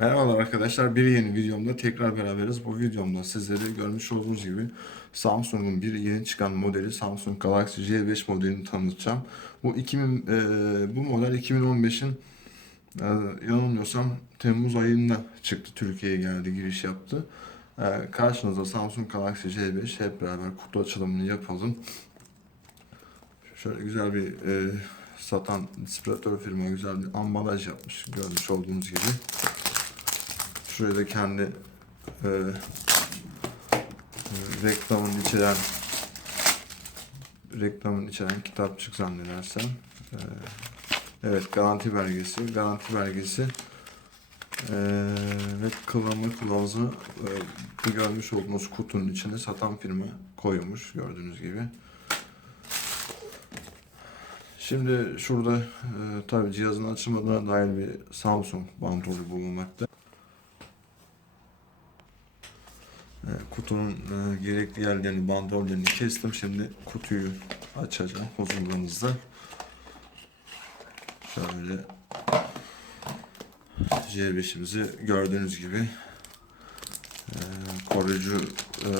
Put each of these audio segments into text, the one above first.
Merhabalar arkadaşlar. Bir yeni videomda tekrar beraberiz. Bu videomda sizlere görmüş olduğunuz gibi Samsung'un bir yeni çıkan modeli Samsung Galaxy J5 modelini tanıtacağım. Bu 2000 e, bu model 2015'in e, yanılmıyorsam Temmuz ayında çıktı. Türkiye'ye geldi, giriş yaptı. E, karşınızda Samsung Galaxy J5 hep beraber kutu açılımını yapalım. Şöyle güzel bir e, satan distribütör firma güzel bir ambalaj yapmış görmüş olduğunuz gibi. Şuraya da kendi e, reklamın içeren reklamın içeren kitapçık zannedersem. E, evet garanti belgesi. Garanti belgesi e, ve kullanma kılavuzu e, bu görmüş olduğunuz kutunun içine satan firma koymuş gördüğünüz gibi. Şimdi şurada e, tabi cihazın açılmadığına dair bir Samsung bandrolü bulunmakta. E, kutunun e, gerekli yerlerini, bandrollerini kestim. Şimdi kutuyu açacağım huzurlarınızda. Şöyle J5'imizi gördüğünüz gibi e, koruyucu e,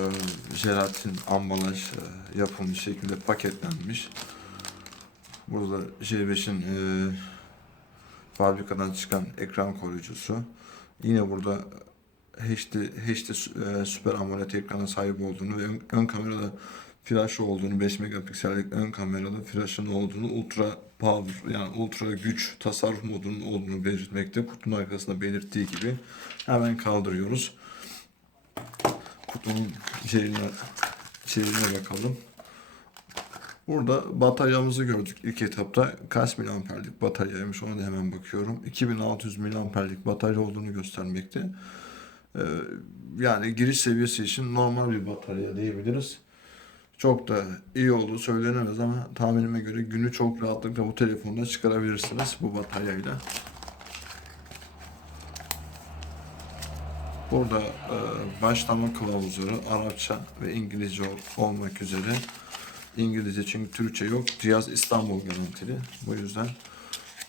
jelatin ambalaj e, yapılmış şekilde paketlenmiş. Burada J5'in e, fabrikadan çıkan ekran koruyucusu. Yine burada HD, HD e, Super AMOLED ekrana sahip olduğunu ve ön, ön kamerada flash olduğunu, 5 megapiksellik ön kamerada flash'ın olduğunu, ultra power yani ultra güç tasarruf modunun olduğunu belirtmekte. Kutunun arkasında belirttiği gibi hemen kaldırıyoruz. Kutunun içeriğine, içeriğine bakalım. Burada bataryamızı gördük ilk etapta. Kaç miliamperlik bataryaymış ona da hemen bakıyorum. 2600 miliamperlik batarya olduğunu göstermekte. Ee, yani giriş seviyesi için normal bir batarya diyebiliriz. Çok da iyi olduğu söylenemez ama tahminime göre günü çok rahatlıkla bu telefonda çıkarabilirsiniz bu bataryayla. Burada e, başlama kılavuzları Arapça ve İngilizce ol- olmak üzere İngilizce çünkü Türkçe yok. Cihaz İstanbul garantili. Bu yüzden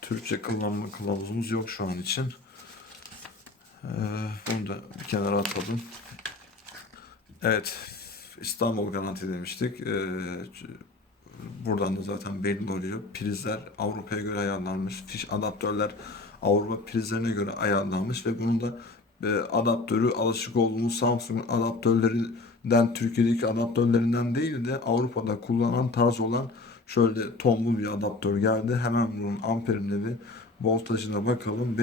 Türkçe kullanma kılavuzumuz yok şu an için. Ee, bunu da bir kenara atalım. Evet. İstanbul garanti demiştik. Ee, buradan da zaten belli oluyor. Prizler Avrupa'ya göre ayarlanmış. Fiş adaptörler Avrupa prizlerine göre ayarlanmış ve bunun da e, adaptörü alışık olduğumuz Samsung adaptörlerinden Türkiye'deki adaptörlerinden değil de Avrupa'da kullanılan tarz olan şöyle tombul bir adaptör geldi. Hemen bunun amperini ve voltajına bakalım.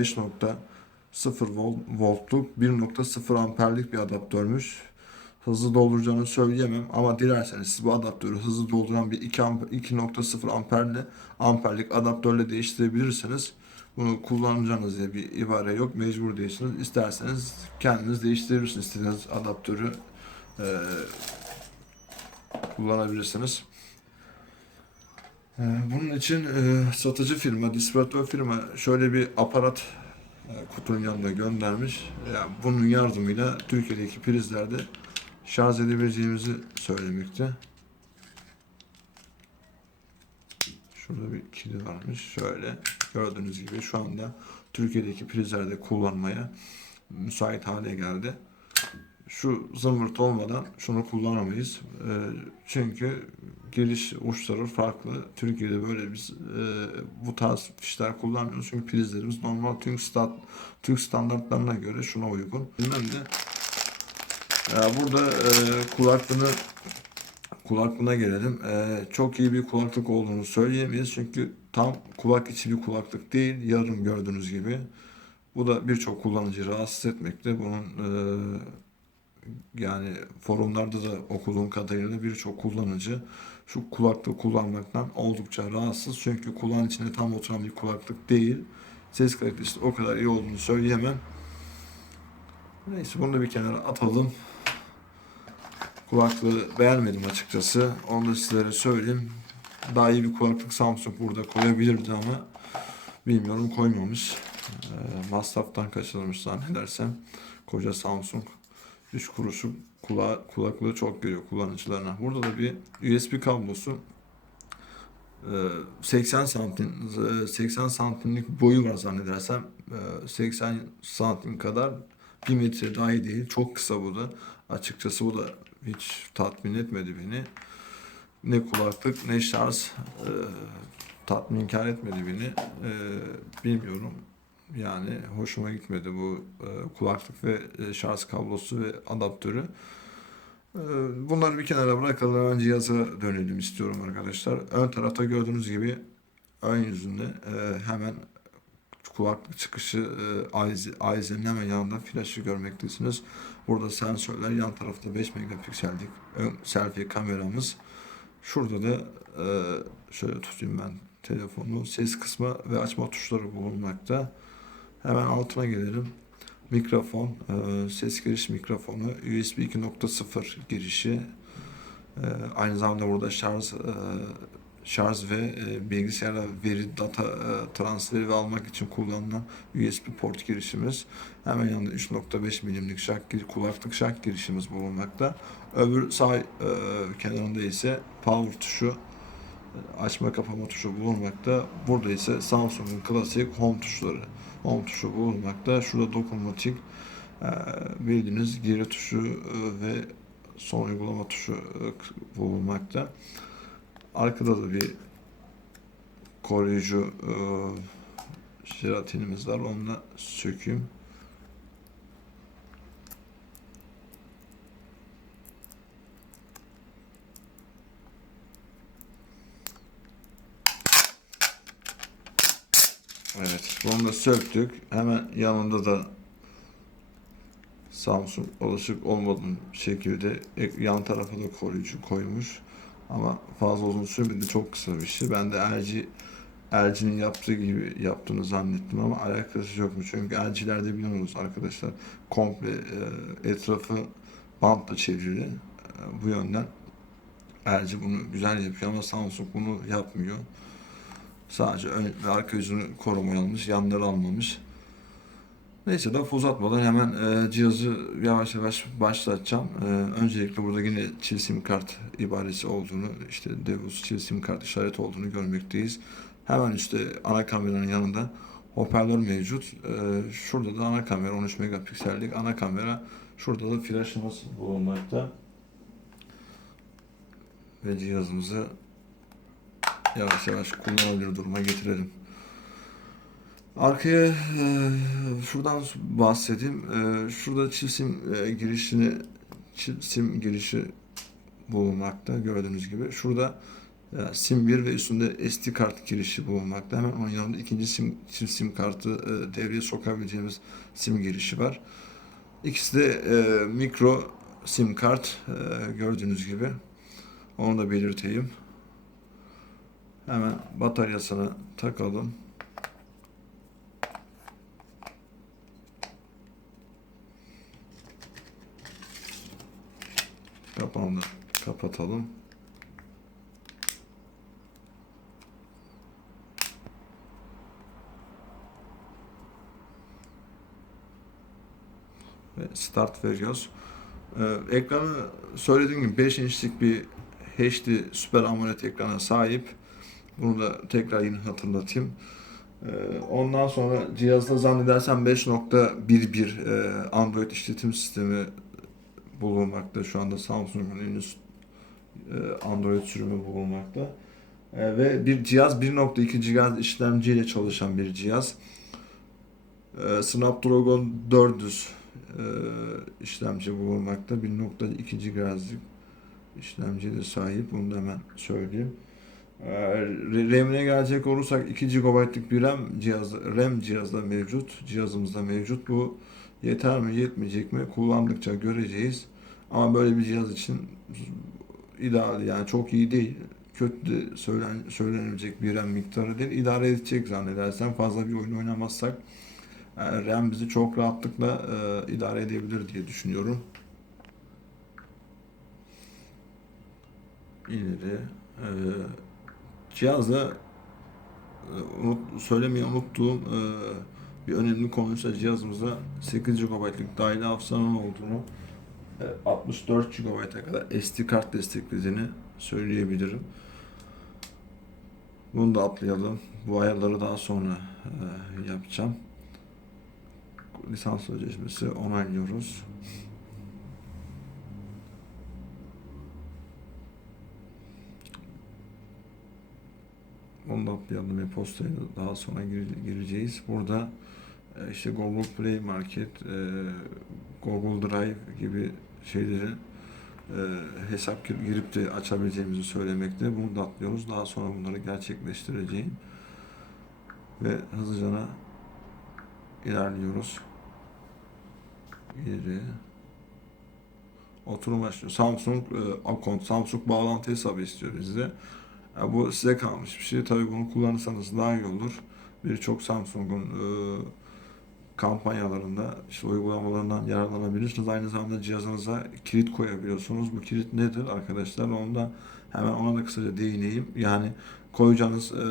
5.0 volt, voltluk 1.0 amperlik bir adaptörmüş. Hızlı dolduracağını söyleyemem ama dilerseniz siz bu adaptörü hızlı dolduran bir 2 amper, 2.0 amperle amperlik adaptörle değiştirebilirsiniz. Bunu kullanacağınız diye bir ibare yok. Mecbur değilsiniz. İsterseniz kendiniz değiştirebilirsiniz. İstediğiniz adaptörü eee, kullanabilirsiniz. Eee, bunun için eee, satıcı firma, distribütör firma şöyle bir aparat kutunun yanında göndermiş. Yani bunun yardımıyla Türkiye'deki prizlerde şarj edebileceğimizi söylemekte. Şurada bir kili varmış. Şöyle gördüğünüz gibi şu anda Türkiye'deki prizlerde kullanmaya müsait hale geldi. Şu zımbırt olmadan şunu kullanamayız. Ee, çünkü giriş uçları farklı. Türkiye'de böyle biz e, bu tarz fişler kullanmıyoruz. Çünkü prizlerimiz normal Türk, stat, Türk standartlarına göre şuna uygun. Bilmem de ya burada e, kulaklığını kulaklığına gelelim. Ee, çok iyi bir kulaklık olduğunu söyleyemeyiz çünkü tam kulak içi bir kulaklık değil, yarım gördüğünüz gibi. Bu da birçok kullanıcıyı rahatsız etmekte. Bunun e, yani forumlarda da okuduğum kadarıyla birçok kullanıcı şu kulaklığı kullanmaktan oldukça rahatsız. Çünkü kulağın içine tam oturan bir kulaklık değil. Ses kalitesi o kadar iyi olduğunu söyleyemem. Neyse bunu da bir kenara atalım. Kulaklığı beğenmedim açıkçası. Onu da sizlere söyleyeyim. Daha iyi bir kulaklık Samsung burada koyabilirdi ama bilmiyorum koymamış. Ee, masraftan kaçırılmış zannedersem. Koca Samsung 3 kuruşu kula kulaklığı çok görüyor kullanıcılarına. Burada da bir USB kablosu Ee, 80 santim e, 80 santimlik boyu var zannedersem. Ee, 80 santim kadar bir metre dahi değil. Çok kısa bu da. Açıkçası bu da hiç tatmin etmedi beni. Ne kulaklık ne şarj e, tatminkar etmedi beni. E, bilmiyorum. Yani hoşuma gitmedi bu e, kulaklık ve e, şarj kablosu ve adaptörü. E, bunları bir kenara bırakalım. Hemen cihaza dönelim istiyorum arkadaşlar. Ön tarafta gördüğünüz gibi ön yüzünde e, hemen kulaklık çıkışı e, Aize'nin hemen yanında flaşı görmektesiniz. Burada sensörler yan tarafta 5 megapiksellik ön selfie kameramız. Şurada da e, şöyle tutayım ben telefonu. Ses kısmı ve açma tuşları bulunmakta. Hemen altına gelelim. Mikrofon, e, ses giriş mikrofonu, USB 2.0 girişi. E, aynı zamanda burada şarj e, şarj ve bilgisayara veri data transferi ve almak için kullanılan USB port girişimiz. Hemen yanında 3.5 milimlik şark kulaklık şark girişimiz bulunmakta. Öbür sağ kenarında ise power tuşu açma kapama tuşu bulunmakta. Burada ise Samsung'un klasik home tuşları. Home tuşu bulunmakta. Şurada dokunmatik e, bildiğiniz geri tuşu e, ve son uygulama tuşu e, bulunmakta. Arkada da bir koruyucu jelatinimiz var. Onu da sökeyim. Evet, bunu da söktük. Hemen yanında da Samsung alışık olmadığım şekilde ek- yan tarafa da koruyucu koymuş. Ama fazla uzun sürmedi. Çok kısa bir şey. Ben de LG LG'nin yaptığı gibi yaptığını zannettim ama alakası yokmuş. Çünkü LG'lerde biliyorsunuz arkadaşlar komple e, etrafı bantla çevrili. E, bu yönden LG bunu güzel yapıyor ama Samsung bunu yapmıyor. Sadece ön ve arka yüzünü korumaya almış, yanları almamış. Neyse laf uzatmadan hemen e, cihazı yavaş yavaş başlatacağım. E, öncelikle burada yine çift sim kart ibaresi olduğunu, işte Devus çift sim kart işareti olduğunu görmekteyiz. Hemen üstte ana kameranın yanında hoparlör mevcut. E, şurada da ana kamera 13 megapiksellik ana kamera. Şurada da flaşımız bulunmakta. Ve cihazımızı yavaş yavaş kullanılabilir duruma getirelim. Arkaya e, şuradan bahsedeyim. E, şurada çift sim e, girişini çift sim girişi bulunmakta gördüğünüz gibi. Şurada e, sim 1 ve üstünde SD kart girişi bulunmakta. Hemen onun yanında ikinci sim çift sim kartı e, devreye sokabileceğimiz sim girişi var. İkisi de e, mikro sim kart e, gördüğünüz gibi. Onu da belirteyim. Hemen bataryasını takalım. Kapağını kapatalım. Ve start veriyoruz. Ee, ekranı söylediğim gibi 5 inçlik bir HD Super AMOLED ekrana sahip. Bunu da tekrar yine hatırlatayım. Ee, Ondan sonra cihazda zannedersem 5.11 e, Android işletim sistemi bulunmakta. Şu anda Samsung'un üst e, Android sürümü bulunmakta. E, Ve bir cihaz 1.2 GHz işlemciyle çalışan bir cihaz. Snapdragon 400 e, işlemci bulunmakta. 1.2 GHz'lik işlemciye sahip. Bunu da hemen söyleyeyim. Ee, RAM'ine gelecek olursak 2 GB'lık bir RAM cihaz RAM cihazda mevcut. Cihazımızda mevcut. Bu yeter mi, yetmeyecek mi? Kullandıkça göreceğiz. Ama böyle bir cihaz için ideal yani çok iyi değil. Kötü de söylen, söylenilecek bir RAM miktarı değil. İdare edecek zannedersem fazla bir oyun oynamazsak e, RAM bizi çok rahatlıkla e, idare edebilir diye düşünüyorum. İleri. E, cihazda e, unut, söylemeyi unuttuğum e, bir önemli konuysa cihazımızda 8 GB'lık dahili hafızanın olduğunu e, 64 GB'a kadar SD kart desteklediğini söyleyebilirim. Bunu da atlayalım. Bu ayarları daha sonra e, yapacağım. Lisans sözleşmesi onaylıyoruz. Onu da atlayalım. E-postayı da daha sonra gire- gireceğiz. Burada e, işte Google Play Market, e, Google Drive gibi şeyleri e, hesap gir- girip de açabileceğimizi söylemekte. Bunu da atlıyoruz. Daha sonra bunları gerçekleştireceğim. Ve hızlıca ilerliyoruz. İleri. Oturum başlıyor. Samsung e, account, Samsung bağlantı hesabı istiyor bizde. Ya bu size kalmış bir şey. Tabii bunu kullanırsanız daha iyi olur. Birçok Samsung'un e, kampanyalarında, işte uygulamalarından yararlanabilirsiniz. Aynı zamanda cihazınıza kilit koyabiliyorsunuz. Bu kilit nedir arkadaşlar? Onda hemen ona da kısaca değineyim. Yani koyacağınız e,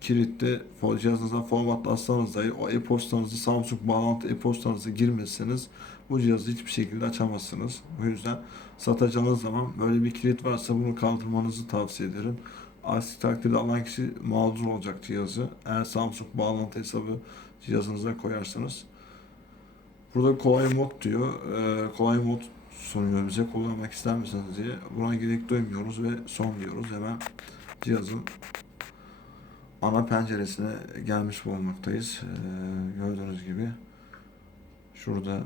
kilitte cihazınıza formatlasanız dahi o e-postanızı Samsung bağlantı e-postanızı girmezseniz bu cihazı hiçbir şekilde açamazsınız. O yüzden satacağınız zaman böyle bir kilit varsa bunu kaldırmanızı tavsiye ederim. Aksi takdirde alan kişi mağdur olacak cihazı. Eğer Samsung bağlantı hesabı cihazınıza koyarsanız. Burada kolay mod diyor. Ee, kolay mod sunuyor bize. Kullanmak ister misiniz diye. Buna gerek duymuyoruz ve son diyoruz. Hemen cihazın ana penceresine gelmiş bulunmaktayız. Ee, gördüğünüz gibi. Şurada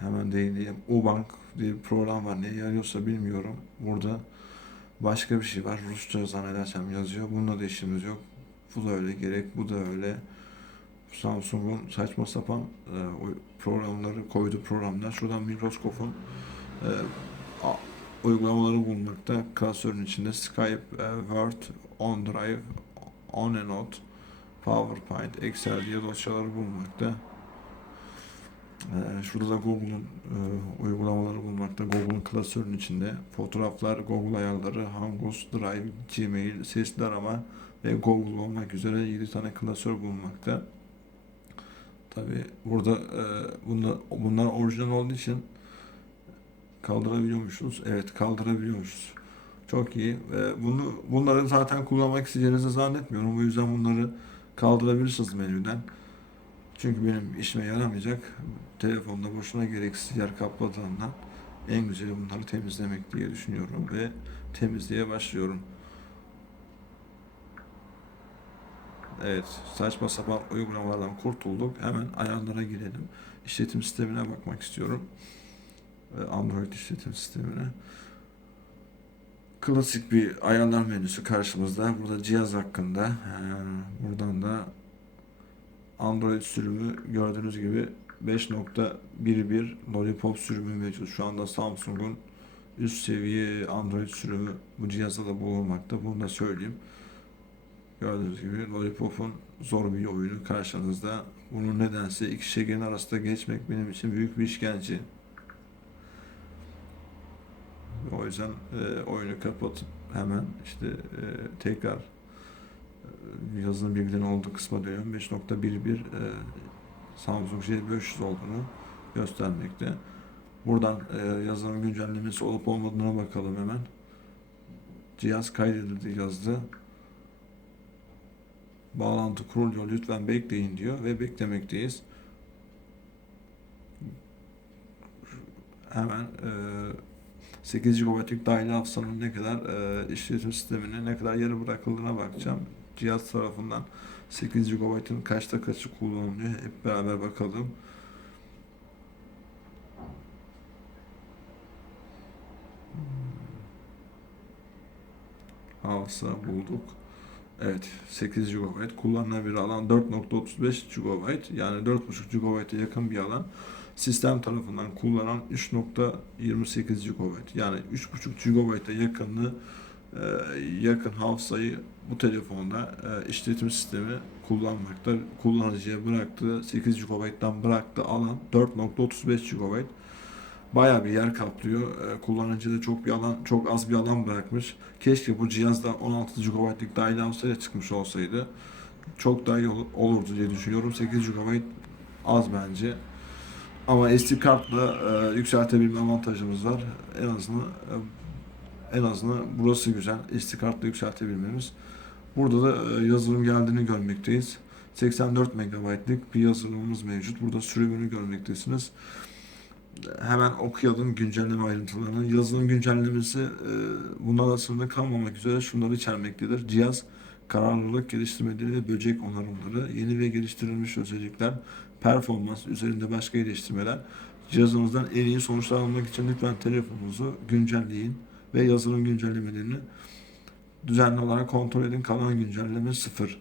hemen değineyim. Ubank diye bir program var. Ne yarıyorsa bilmiyorum. Burada başka bir şey var. Rusça zannedersem yazıyor. Bununla da işimiz yok. Bu da öyle gerek. Bu da öyle. Samsung'un saçma sapan e, programları koydu programlar. Şuradan Microsoft'un e, uygulamaları bulunmakta. Klasörün içinde Skype, e, Word, OneDrive, OneNote, PowerPoint, Excel diye dosyaları bulunmakta. E, şurada da Google'un e, uygulamaları bulunmakta. Google'un klasörün içinde fotoğraflar, Google ayarları, Hangouts, Drive, Gmail, sesli arama ve Google olmak üzere 7 tane klasör bulunmakta. Tabi burada e, bunlar, bunlar orijinal olduğu için kaldırabiliyormuşuz. Evet kaldırabiliyormuşuz. Çok iyi. E, bunu bunları zaten kullanmak isteyeceğinizi zannetmiyorum. Bu yüzden bunları kaldırabilirsiniz menüden. Çünkü benim işime yaramayacak. Telefonda boşuna gereksiz yer kapladığından en güzeli bunları temizlemek diye düşünüyorum ve temizliğe başlıyorum. Evet, saçma sapan uygulamalardan kurtulduk. Hemen ayarlara girelim. İşletim sistemine bakmak istiyorum. Android işletim sistemine. Klasik bir ayarlar menüsü karşımızda. Burada cihaz hakkında. Android sürümü gördüğünüz gibi 5.11 Lollipop sürümü mevcut. Şu anda Samsung'un üst seviye Android sürümü bu cihazda da bulunmakta. Bunu da söyleyeyim. Gördüğünüz gibi Lollipop'un zor bir oyunu karşınızda. Bunun nedense iki şekerin arasında geçmek benim için büyük bir işkence. O yüzden e, oyunu kapatıp hemen işte e, tekrar yazılım bilgilerinin olduğu kısma dönüyorum. 5.11 e, Samsung J500 olduğunu göstermekte. Buradan e, yazılım güncellemesi olup olmadığına bakalım hemen. Cihaz kaydedildi yazdı. Bağlantı kuruluyor lütfen bekleyin diyor ve beklemekteyiz. Hemen e, 8 GB'lik dahili hafızanın ne kadar e, işletim sistemine ne kadar yeri bırakıldığına bakacağım. Cihaz tarafından 8 GB'ın kaçta kaçı kullanılıyor? Hep beraber bakalım. Hafıza bulduk. Evet 8 GB kullanılabilir alan 4.35 GB yani 4.5 GB'a yakın bir alan. Sistem tarafından kullanılan 3.28 GB yani 3.5 GB'a yakınlığı yakın hafızayı bu telefonda e, işletim sistemi kullanmakta kullanıcıya bıraktığı 8 GB'dan bıraktığı alan 4.35 GB bayağı bir yer kaplıyor. Ee, kullanıcı da çok bir alan, çok az bir alan bırakmış. Keşke bu cihazda 16 GB'lık dahili hafızayla çıkmış olsaydı çok daha iyi ol- olurdu diye düşünüyorum. 8 GB az bence. Ama SD kartla e, yükseltebilme avantajımız var. En azından e, en azından burası güzel. Kartla yükseltebilmemiz. Burada da e, yazılım geldiğini görmekteyiz. 84 MB'lık bir yazılımımız mevcut. Burada sürümünü görmektesiniz. Hemen okuyalım güncelleme ayrıntılarını. Yazılım güncellemesi e, bundan sınırlı kalmamak üzere şunları içermektedir. Cihaz kararlılık geliştirmeleri ve böcek onarımları, yeni ve geliştirilmiş özellikler, performans üzerinde başka geliştirmeler. Cihazınızdan en iyi sonuçlar almak için lütfen telefonunuzu güncelleyin ve yazılım güncellemelerini düzenli olarak kontrol edin. Kalan güncelleme sıfır.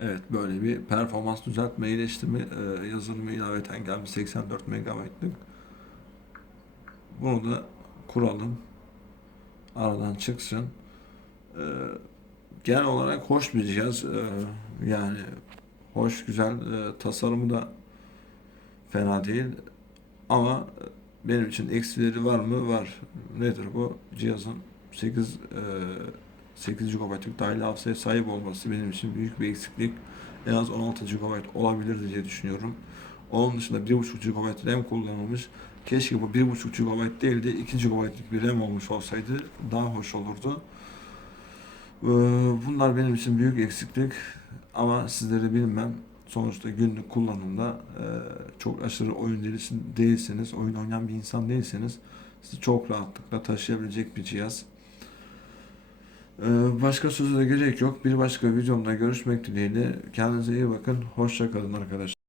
Evet böyle bir performans düzeltme iyileştirme e, yazılımı ilaveten gelmiş 84 MB'lık. Bunu da kuralım. Aradan çıksın. E, genel olarak hoş bir cihaz. E, yani hoş, güzel. E, tasarımı da fena değil. Ama benim için eksileri var mı? Var. Nedir bu? Cihazın 8 e, 8 GB'lık dahil hafızaya sahip olması benim için büyük bir eksiklik. En az 16 GB olabilirdi diye düşünüyorum. Onun dışında 1.5 GB RAM kullanılmış. Keşke bu 1.5 GB değil de 2 GB'lık bir RAM olmuş olsaydı daha hoş olurdu. Ee, Bunlar benim için büyük eksiklik ama sizleri bilmem. Sonuçta günlük kullanımda e, çok aşırı oyun değilseniz, oyun oynayan bir insan değilseniz sizi çok rahatlıkla taşıyabilecek bir cihaz. Ee, Başka sözü de gerek yok. Bir başka videomda görüşmek dileğiyle. Kendinize iyi bakın. Hoşça kalın arkadaşlar.